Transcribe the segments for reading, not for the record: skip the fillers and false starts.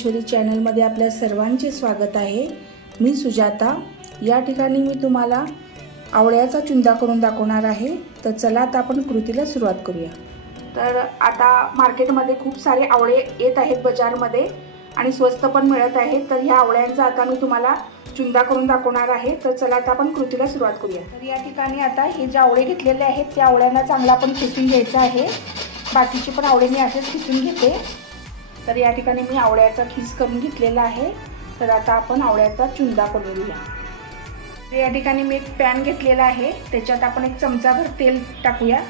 ज्ञानेश्वरी चॅनलमध्ये आपल्या सर्वांचे स्वागत आहे। मी सुजाता। या ठिकाणी मी तुम्हाला आवळ्याचा चुंदा करून दाखवणार आहे। तर चला आता आपण कृतीला सुरुवात करूया। तर आता मार्केटमध्ये खूप सारे आवळे येत आहेत बाजारमध्ये आणि स्वस्त पण मिळत आहेत। तर ह्या आवळ्यांचा आता मी तुम्हाला चुंदा करून दाखवणार आहे। तर चला आता आपण कृतीला सुरुवात करूया। तर या ठिकाणी आता हे जे आवळे घेतलेले आहेत त्या आवळ्यांना चांगला आपण खिसून घ्यायचं आहे। बाकीचे पण आवळे मी असेच खिसून घेते। तर या ठिकाणी मी आवळ्याचा खीस करून घेतलेला आहे। तर आता आपण आवळ्याचा चुंदा करूया। तर या ठिकाणी मी एक पॅन घेतलेला आहे, त्याच्यात आपण एक चमचाभर तेल टाकूया।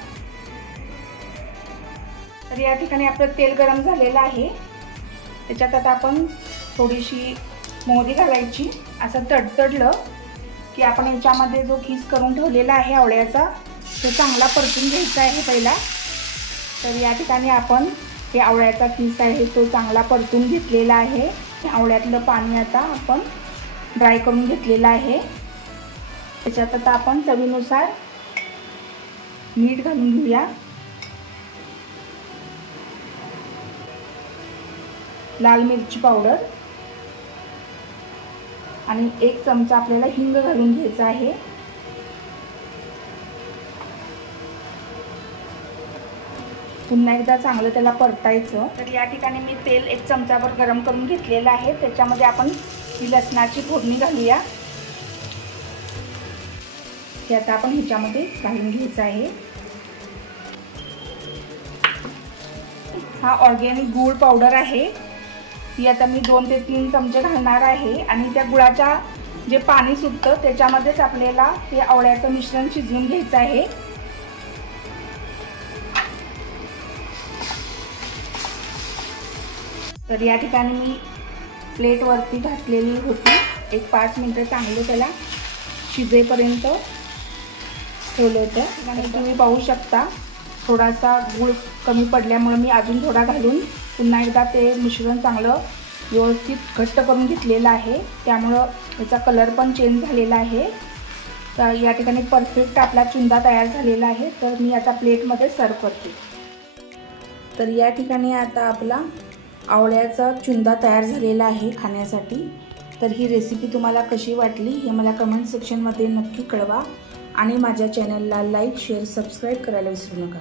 तर या ठिकाणी आपलं तेल गरम झालेलं आहे, त्याच्यात आता आपण थोडीशी मोहरी घालायची। असं तडतडलं की आपण याच्यामध्ये जो खीस करून ठेवलेला आहे आवळ्याचा तो चांगला परतून घ्यायचा आहे पहिला। तर या ठिकाणी आपण हे आवळ्याचा खीस आहे तो चांगला परतून घेतलेला आहे। आवळ्यातलं पाणी आता आपण ड्राय करून घेतलेलं आहे। त्याच्यात आता आपण चवीनुसार मीठ घालून घेऊया, लाल मिरची पावडर आणि एक चमचा आपल्याला हिंग घालून घ्यायचा आहे। पुन्हा एकदा चांगलं त्याला परतायचं। तर या ठिकाणी मी तेल एक चमचाभर गरम करून घेतलेलं आहे, त्याच्यामध्ये आपण ही लसणाची फोडणी घालूया। हे आता आपण ह्याच्यामध्ये घालून घ्यायचं आहे। हा ऑर्गॅनिक गूळ पावडर आहे, ती आता मी 2 ते 3 चमचे घालणार आहे आणि त्या गुळाच्या जे पाणी सुटतं त्याच्यामध्येच आपल्याला हे आवळ्याचं मिश्रण शिजवून घ्यायचं आहे। तर या ठिकाणी मी प्लेट वरती घातलेली होती, एक 5 मिनिटं चांगलं त्याला शिजेपर्यंत ठेवलं होतं। आणि तुम्ही पाहू शकता थोडासा गूळ कमी पडल्यामुळे मी अजून थोडा घालून पुन्हा एकदा ते मिश्रण चांगलं व्यवस्थित घट्ट करून घेतलेलं आहे, त्यामुळं त्याचा कलर पण चेंज झालेला आहे। तर या ठिकाणी परफेक्ट आपला चुंदा तयार झालेला आहे। तर मी आता प्लेटमध्ये सर्व करते। तर या ठिकाणी आता आपला आवळ्याचा चुंदा तयार झालेला आहे खाण्यासाठी। तर ही रेसिपी तुम्हाला कशी वाटली हे मला कमेंट सेक्शनमध्ये नक्की कळवा आणि माझ्या चॅनलला लाईक, शेअर, सबस्क्राईब करायला विसरू नका।